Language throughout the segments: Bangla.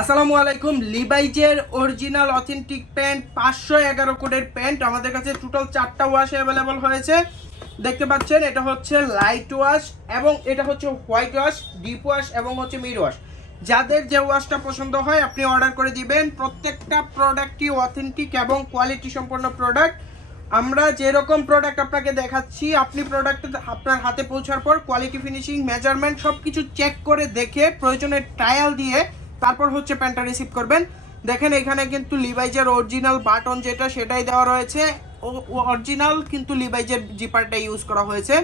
আসসালামু আলাইকুম। লিভাইজের অরিজিনাল অথেন্টিক প্যান্ট 511 কোডের প্যান্ট আমাদের কাছে টোটাল 4টা ওয়াশে অ্যাভেলেবল হয়েছে। দেখতে পাচ্ছেন এটা হচ্ছে লাইট ওয়াশ এবং এটা হচ্ছে হোয়াইট ওয়াশ, ডিপ ওয়াশ এবং হচ্ছে মিড ওয়াশ। যাদের যে ওয়াশটা পছন্দ হয় আপনি অর্ডার করে দিবেন। প্রত্যেকটা প্রোডাক্টই অথেন্টিক এবং কোয়ালিটি সম্পন্ন প্রোডাক্ট। আমরা যেরকম প্রোডাক্ট আপনাকে দেখাচ্ছি, আপনি প্রোডাক্ট আপনার হাতে পৌঁছার পর কোয়ালিটি, ফিনিশিং, মেজারমেন্ট সব কিছু চেক করে দেখে প্রয়োজনে ট্রায়াল দিয়ে তারপর হচ্ছে প্যান্টটা রিসিভ করবেন। দেখেন এখানে কিন্তু লিভাইজের অরিজিনাল বাটন যেটা সেটাই দেওয়া রয়েছে, অরিজিনাল কিন্তু লিভাইজের জিপারটা ইউজ করা হয়েছে।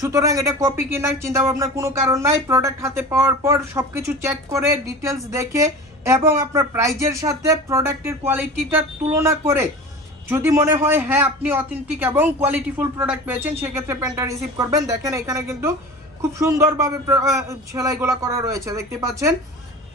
সুতরাং এটা কপি কেনার চিন্তা ভাবনার কোনো কারণ নাই। প্রোডাক্ট হাতে পাওয়ার পর সব কিছু চেক করে ডিটেলস দেখে এবং আপনার প্রাইজের সাথে প্রোডাক্টের কোয়ালিটিটা তুলনা করে যদি মনে হয় হ্যাঁ আপনি অথেন্টিক এবং কোয়ালিটিফুল প্রোডাক্ট পেয়েছেন, সেক্ষেত্রে প্যান্টটা রিসিভ করবেন। দেখেন এখানে কিন্তু খুব সুন্দরভাবে সেলাইগুলো করা রয়েছে, দেখতে পাচ্ছেন।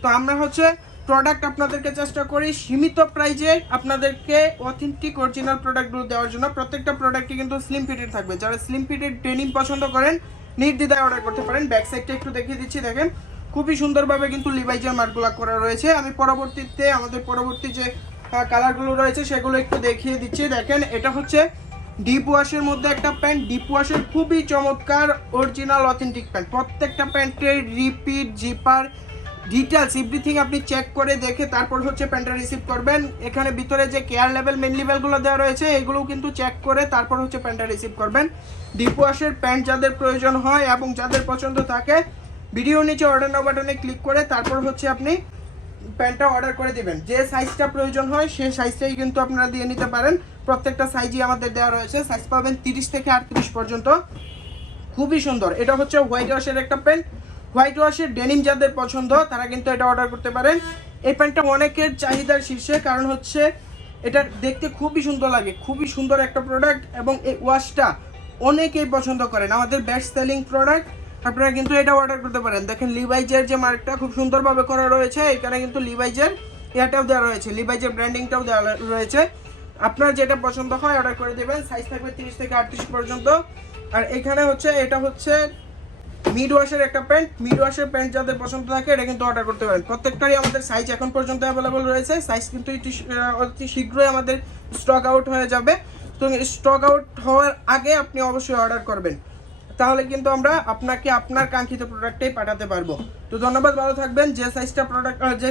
তো আমরা হচ্ছে প্রোডাক্ট আপনাদেরকে চেষ্টা করি সীমিত প্রাইজে আপনাদেরকে অথেন্টিক অরিজিনাল প্রোডাক্টগুলো দেওয়ার জন্য। প্রত্যেকটা প্রোডাক্টই কিন্তু স্লিম ফিটেড থাকবে। যারা স্লিম ফিটেড ডেনিম পছন্দ করেন নির্দ্বিধায় অর্ডার করতে পারেন। ব্যাক সাইডটা একটু দেখিয়ে দিচ্ছি, দেখেন খুবই সুন্দরভাবে কিন্তু লিভাইজের মার্কগুলো করা রয়েছে। আমি পরবর্তীতে আমাদের পরবর্তী যে কালারগুলো রয়েছে সেগুলো একটু দেখিয়ে দিচ্ছি। দেখেন এটা হচ্ছে ডিপ ওয়াশের মধ্যে একটা প্যান্ট। ডিপ ওয়াশের খুবই চমৎকার অরিজিনাল অথেন্টিক প্যান্ট। প্রত্যেকটা প্যান্টের রিপিট, জিপার, ডিটেলস এভরিথিং আপনি চেক করে দেখে তারপর হচ্ছে প্যান্টটা রিসিভ করবেন। এখানে ভিতরে যে কেয়ার লেভেল, মেন লেভেলগুলো দেওয়া রয়েছে এগুলোও কিন্তু চেক করে তারপর হচ্ছে প্যান্টটা রিসিভ করবেন। ডিপ ওয়াশের প্যান্ট যাদের প্রয়োজন হয় এবং যাদের পছন্দ থাকে ভিডিও নিচে অর্ডার নাও বাটনে ক্লিক করে তারপর হচ্ছে আপনি প্যান্টটা অর্ডার করে দিবেন। যে সাইজটা প্রয়োজন হয় সেই সাইজটাই কিন্তু আপনারা দিয়ে নিতে পারেন। প্রত্যেকটা সাইজই আমাদের দেওয়া রয়েছে। সাইজ পাবেন 30 থেকে 38 পর্যন্ত। খুবই সুন্দর। এটা হচ্ছে হোয়াইট ওয়াশের একটা প্যান্ট। হোয়াইট ওয়াশের ডেনিম যাদের পছন্দ তারা কিন্তু এটা অর্ডার করতে পারেন। এই প্যান্টটা অনেকের চাহিদার শীর্ষে, কারণ হচ্ছে এটা দেখতে খুবই সুন্দর লাগে, খুবই সুন্দর একটা প্রোডাক্ট এবং এই ওয়াশটা অনেকেই পছন্দ করেন, আমাদের বেস্ট সেলিং প্রোডাক্ট। আপনারা কিন্তু এটা অর্ডার করতে পারেন। দেখেন লিভাইজের যে মার্কটা খুব সুন্দরভাবে করা রয়েছে, এখানে কিন্তু লিভাইজের ইয়াটাও দেওয়া রয়েছে, লিভাইজের ব্র্যান্ডিংটাও দেওয়া রয়েছে। আপনার যেটা পছন্দ হয় অর্ডার করে দেবেন। সাইজ থাকবে 30 থেকে 38 পর্যন্ত। আর এখানে হচ্ছে এটা হচ্ছে মিড ওয়াশের একটা প্যান্ট। মিড ওয়াশের প্যান্ট যাদের পছন্দ থাকে এটা কিন্তু অর্ডার করতে পারেন। প্রত্যেকটারই আমাদের সাইজ এখন পর্যন্ত অ্যাভেলেবল রয়েছে। সাইজ কিন্তু অতি শীঘ্রই আমাদের স্টক আউট হয়ে যাবে। তো স্টক আউট হওয়ার আগে আপনি অবশ্যই অর্ডার করবেন, তাহলে কিন্তু আমরা আপনাকে আপনার কাঙ্ক্ষিত প্রোডাক্টটাই পাঠাতে পারবো। তো ধন্যবাদ, ভালো থাকবেন। যে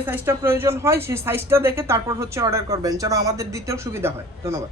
সাইজটা প্রয়োজন হয় সেই সাইজটা দেখে তারপর হচ্ছে অর্ডার করবেন, যেন আমাদের দিতেও সুবিধা হয়। ধন্যবাদ।